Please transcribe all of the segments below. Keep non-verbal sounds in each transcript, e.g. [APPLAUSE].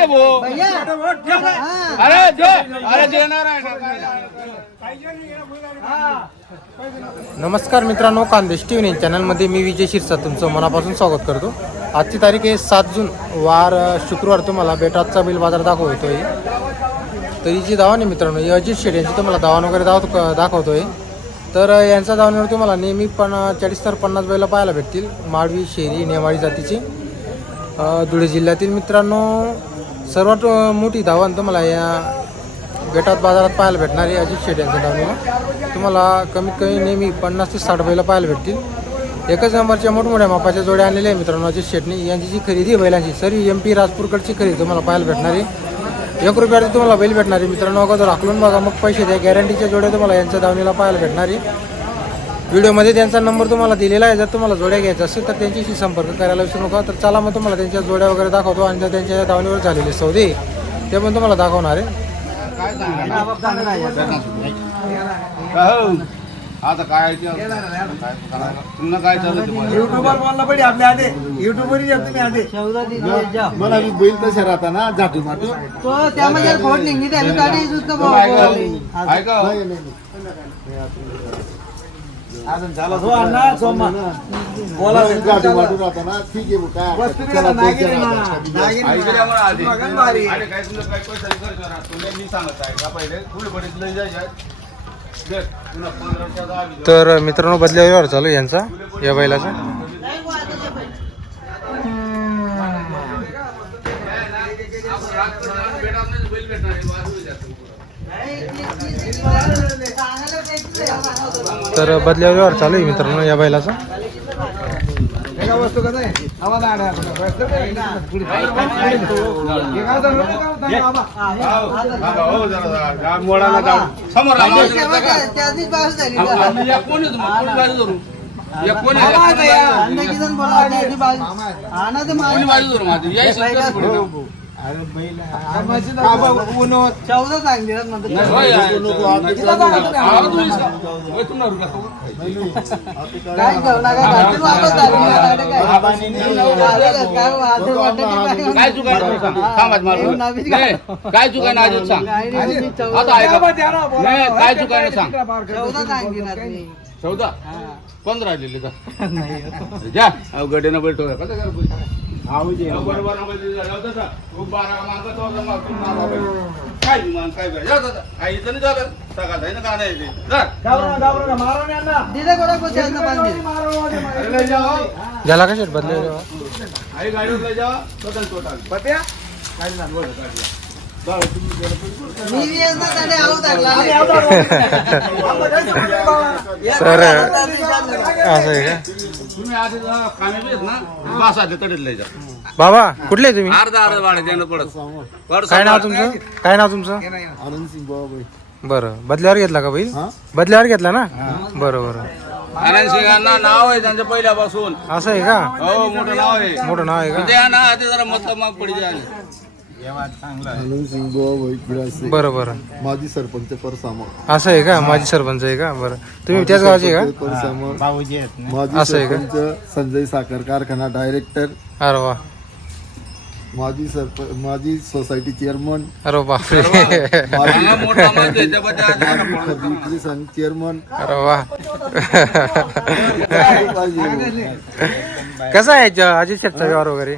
दे भाऊ. अरे दे अरे देणार आहे नमस्कार मित्रांनो कांदेश टी व्ही चॅनलमध्ये मी विजय शिरसा तुमचं मनापासून स्वागत करतो. आजची तारीख आहे सात जून वार शुक्रवार तुम्हाला बेटाचा बिल बाजार दाखवतोय. तर हिची दावा नाही मित्रांनो ही अजित शेट यांची तुम्हाला दावा वगैरे दाव दाखवतोय. तर यांच्या दावणीवर तुम्हाला नेहमी पण चाळीस तर पन्नास बैला पाहायला भेटतील. माळवी शेरी नेवाळी जातीची. धुळे जिल्ह्यातील मित्रांनो सर्वात मोठी धावन तुम्हाला या गटात बाजारात पाहायला भेटणार आहे अजित शेट यांच्या धावणीला तुम्हाला कमीत कमी नेहमी पन्नास ते साठ बैला पाहायला भेटतील. एकच नंबरच्या मोठमोठ्या मापाच्या जोड्या आणलेल्या आहे मित्रांनो अजित शेटने यांची जी खरेदी आहे बैलांची सरी एम पी राजपूरकडची खरेदी तुम्हाला पाहायला भेटणार आहे. एक रुपयाची तुम्हाला बैल भेटणार आहे मित्रांनो. अगोदर आकलून बघा मग पैसे द्या. गॅरंटीच्या जोड्या तुम्हाला यांच्या धावणीला पाहायला भेटणार आहे. व्हिडिओमध्ये त्यांचा नंबर तुम्हाला दिलेला आहे जर तुम्हाला जोड्या घ्यायचा असेल तर त्यांच्याशी संपर्क करायला विसरू नका तर चला मग तुम्हाला त्यांच्या जोड्या वगैरे दाखवतो आणि जर त्यांच्या दावणीवर झालेले सौदे ते पण तुम्हाला दाखवणार आहे आता काय तुम्हाला काय चालू युट्यूबर बोलला पडी आपल्या आधी युट्यूबर या तुम्ही आधी मला मी बैल कशा राहता ना जाटू माटू तो त्यामध्ये फोड निघली त्याने गाडी सुद्धा भाऊ ऐका अजून झाला हो अण्णा सोमा बोला जाटू माटू राहता ना ठीक आहे भाऊ, काय वस्तू हरकत केला नाही. नागिरी चला, ना चला, चला. नागिरी ना. ऐकल्यामुळे आधी बघा भारी. आणि काय तुमचं काय पैसा खर्च करा तुम्ही मी सांगत आहे का पहिले पुढे पडीत लई जायचे दे, पुन्हा पंधराच्या दहा वीस. तर मित्रांनो बदल्या व्यवहार चालू आहे यांचा या बैलाचा बैल भेटणार आहे, वाजवू द्या तुम्ही. तर बदल्या व्यवहार चालू आहे मित्रांनो या बैलाचा. समोर किसन बोला हा. हा. चौदा सांगली. काय करू नका घातून वापस झाली ना, आता काय? का? काय? काय चुकायला सांग आता ऐका. नाही, काय हे चुकायला काय सांग. चौदा सांगली चौदा पंधरा दिले का जा अवघडेनं बैठो का? तू बारा मागं चौदा मागं तू मारा बैल. काय मान काय बैल? जा दादा. काही इथं नाही झालं सकाळ आहे ना का नाही ते? जा. घाबरू नका, घाबरू नका. मारा नाही अण्णा. दिले कोणा कोणत्या यांना बांधले मारा, मारा, मारा. अरे लय जाओ. झाला का शेट बदल्या व्यवहार आई गाडीवर लय जाओ. स्वतः छोटा. पत्या? गाडी लांब वर गाडी. मी बी यांना त्याने आऊ टाकला आम्ही आलो, आलो. आम्ही जायचं म्हणजे बाबा. तर असं आहे का तुम्ही आधी जा, कामे बी आहेत ना पाच आधी तडीत लय जा बाबा कुठले आहे तुम्ही? अर्धा अर्धा भाडं देणं पडत. पड काय नाव तुमचं? काय नाव तुमचं? आनंद सिंग बरं बदल्यावर घेतला का बैल? बदल्यावर घेतला ना? बरं बरं. आनंद सिंगांना नाव आहे त्यांच्या पहिल्यापासून. असं आहे का? हो मोठं नाव आहे. मोठं नाव आहे का? ते ना आधी जरा मतलब माग पडी जाईल. आनंद सिंग बाबा बैल बिडासे बरं बरं. माजी सरपंच परसामा असं आहे का? माझी सरपंच आहे का? बरं. तुम्ही त्याच गावचे आहे परसामा माजी असं आहे का? सरपंच संजय साखर कारखाना डायरेक्टर. का अरे वा. माजी सरपंच माजी सोसायटी चेअरमन. अरे बापरे. माजी माजी खरेदी संघ चेअरमन. अरे वा. [LAUGHS] [LAUGHS] कसा आहे ज- अजित शेटचा व्यवहार वगैरे?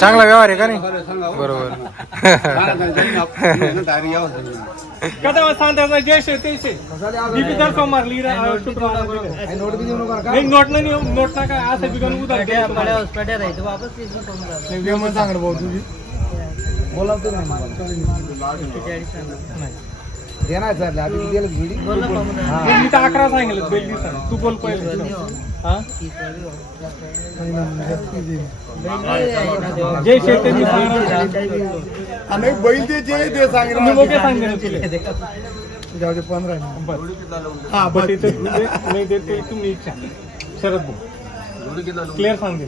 चांगला व्यवहार आहे का नाही? बरोबर. कदा सांगता जयशे तेशे बीबी तर सोमवार लीडर शुक्रवार नोट बी देऊ नका का? नाही नोट नाही नोट ना काय असं उधार भाऊ तुझी. बोला. देणार चालले. आधी गेलं जोडी मी तर अकरा सांगितलं बेल तू बोल पहिले. हा. शेट्टी आम्ही बैल ते जे ते सांगितलं. मोठे सांगितलं तुले. जाऊ दे पंधरा हा बट इथे नाही देत ते तुम्ही इच्छा. शरद भाऊ. क्लिअर सांगते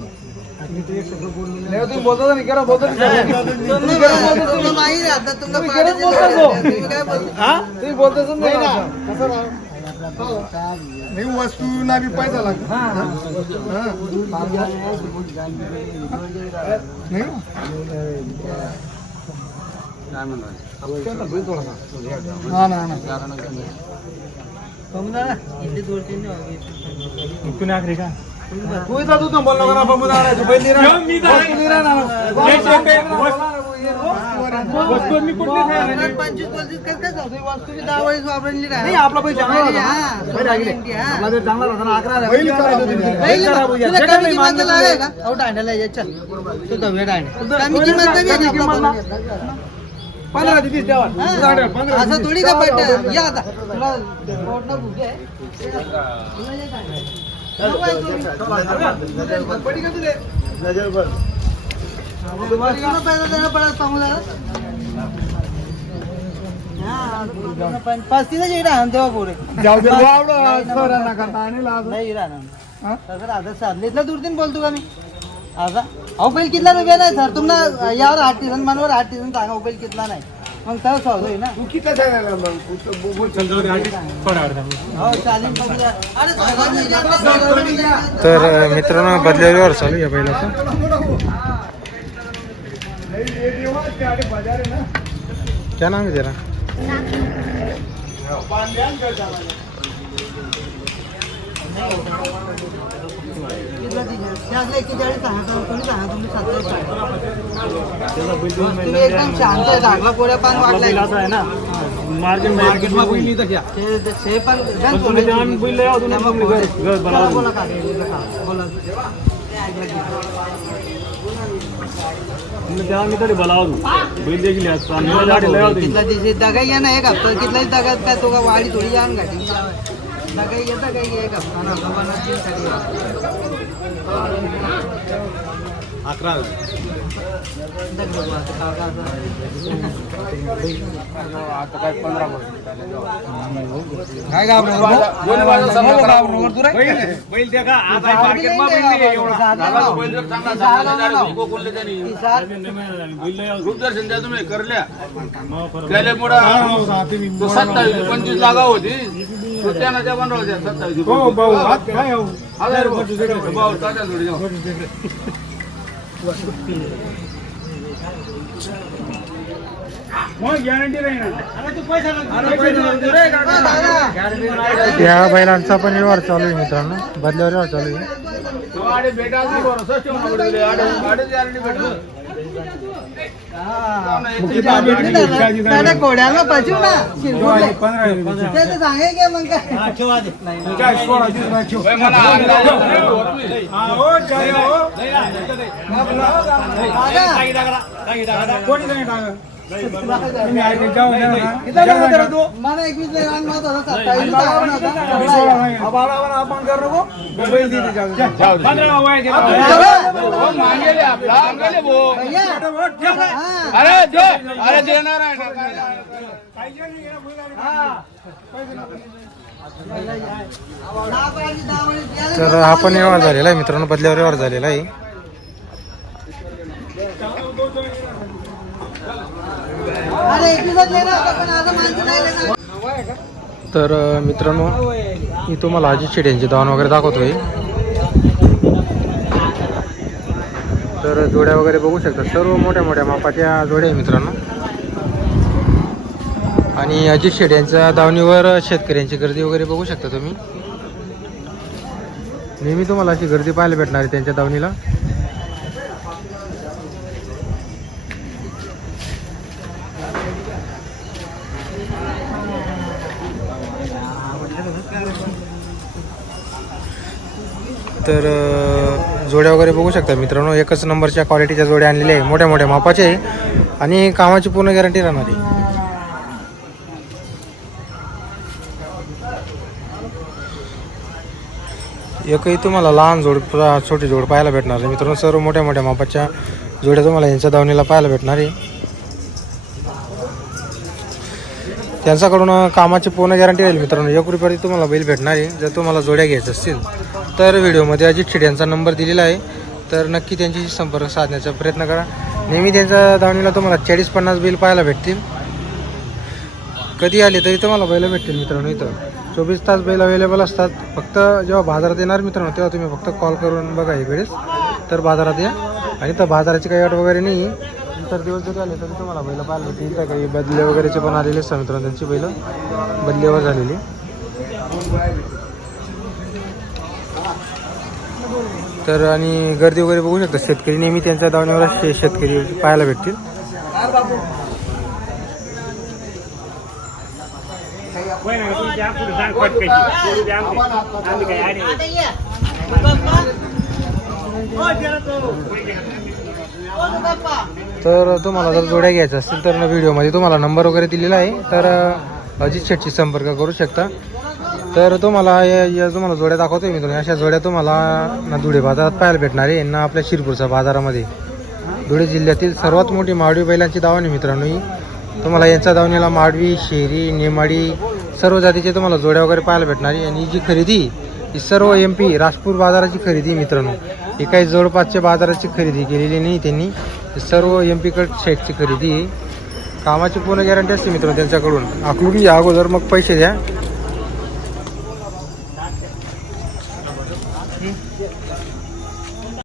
तुम्ही बोलता नाही बोलता तुम्ही आता तुम्ही बोलताच ना. कसं? नाही वस्तू ना बी पैसा लागतो. हा नाही हो. हा ना ना. इथून आखरी का? तू इथं बोल नका ना बाबू आपला पैसा चांगला होता. ना. अकरा पंधरा वीस द्यावा. असं. थोडी का द्यावा. या आता. तुला पोटनं भूक आहे तेव्हा जाऊ दे, करता आणि लाज. नाही आता साधलीतला दूरतीन बोलतो का मी आता अहो कितला रुपया नाही सर तुम्हाला यावर आठ टिझन मनवर आठ टिझन सांगा अहो, कितला नाही मग तर सवय ना तू किती सांगायला मग? तू तर बो- बोल. थोडा वेळ हो चालेल. अरे नाही. तर अ, मित्रांनो बदल्यावर चालू या बैलाचं आहे. क्या नाम आहे तेरा एकदम शांत आहे धाकला पोळ्या पान वाटलाय मार्केट ते- ते- ते पण गण बोलायचे. त्यामुळे बोलायचे. चला, बोला काका, इकडे काका, बोला. कितला दिवशी दगा या ना एक हप्ता कितलाच दगात काय तो का वाडी थोडी जाऊन घाटी दगा येतं काही एक हप्ता ना आता काय पंधरा. बैल जर चांगला झाला, कोणलं त्यांनी. द्या तुम्ही करल्या. सत्तावीस पंचवीस जागा होती. तो त्यांना त्या बनवल्या होत्या सत्तावीस हो भाऊ हात काय हजार भाऊ तात्या जोडी जाऊ. या बैलांचा पण व्यवहार चालू आहे मित्रांनो बदल्यावर व्यवहार चालू आहे घोड्याला ना ते तर सांगे मग काय कोणी तर मला एकवीस आपण एवढा नको. बैल अरे अरे देणार आहे तर व्यवहार झालेला आहे मित्रांनो बदल्यावर व्यवहार झालेला आहे अरे एकवीसच लेणार होता, पण आता माणसं नाही लेणार. तर मित्रांनो मी तुम्हाला अजित शेड यांची दावण वगैरे दाखवतोय. तर जोड्या वगैरे बघू शकता. सर्व मोठ्या मोठ्या मापाच्या जोड्या आहे मित्रांनो. आणि अजित शेड यांच्या दावणीवर शेतकऱ्यांची गर्दी वगैरे बघू शकता तुम्ही. नेहमी तुम्हाला अशी गर्दी पाहायला भेटणार आहे त्यांच्या दावणीला. तर जोड्या वगैरे बघू शकता मित्रांनो. एकच नंबरच्या क्वालिटीच्या जोड्या आणलेल्या आहे मोठ्या मोठ्या मापाचे आणि कामाची पूर्ण गॅरंटी राहणार आहे. एकही तुम्हाला लहान जोड छोटी जोड पाहायला भेटणार आहे मित्रांनो. सर्व मोठ्या मोठ्या मापाच्या जोड्या तुम्हाला यांच्या दावणीला पाहायला भेटणार आहे. त्यांच्याकडून कामाची पूर्ण गॅरंटी राहील मित्रांनो. एक रुपयाची तुम्हाला बैल भेटणार आहे. जर तुम्हाला जोड्या घ्यायचं असतील तर व्हिडिओमध्ये अजित शेड यांचा नंबर दिलेला आहे. तर नक्की त्यांच्याशी संपर्क साधण्याचा प्रयत्न करा. नेहमी त्यांच्या दावणीला तुम्हाला चाळीस पन्नास बैल पाहायला भेटतील. कधी आले तरी तुम्हाला बैल भेटतील मित्रांनो इथं. चोवीस तास बैल अवेलेबल असतात. फक्त जेव्हा बाजारात येणार मित्रांनो तेव्हा तुम्ही फक्त कॉल करून बघा एक वेळेस तर बाजारात या. आणि तर बाजाराची काही अट वगैरे नाही इतर दिवस जरी आले तरी तुम्हाला बैल पाहायला भेटतील. काय काही बदले वगैरेचे पण आलेले असतात मित्रांनो त्यांची बैल. बदलीवर झालेली. तर आणि गर्दी वगैरे बघू शकता. शेतकरी नेहमी त्यांच्या दावण्यावर शे शेतकरी पाहायला भेटतील. तर तुम्हाला जर जोड्या घ्यायच्या असतील तर व्हिडिओमध्ये तुम्हाला नंबर वगैरे दिलेला आहे. तर अजित शेटशी संपर्क करू शकता. तर तुम्हाला या या तुम्हाला जोड्या दाखवतोय मी तुम्ही अशा जोड्या तुम्हाला ना धुळे बाजारात पाहायला भेटणार आहे ना आपल्या शिरपूरच्या बाजारामध्ये. धुळे जिल्ह्यातील सर्वात मोठी माडवी बैलांची दावणी मित्रांनो तुम्हाला यांच्या दावणीला माडवी शेरी नेमाडी सर्व जातीचे तुम्हाला जोड्या वगैरे पाहायला भेटणार आहे. आणि जी खरेदी ही सर्व एम पी राजपूर बाजाराची खरेदी मित्रांनो. ही काही जवळपासच्या बाजाराची खरेदी केलेली नाही त्यांनी. सर्व एम पी कट शेटची खरेदी कामाची पूर्ण गॅरंटी असते मित्रांनो त्यांच्याकडून. आखलून घ्या अगोदर मग पैसे द्या.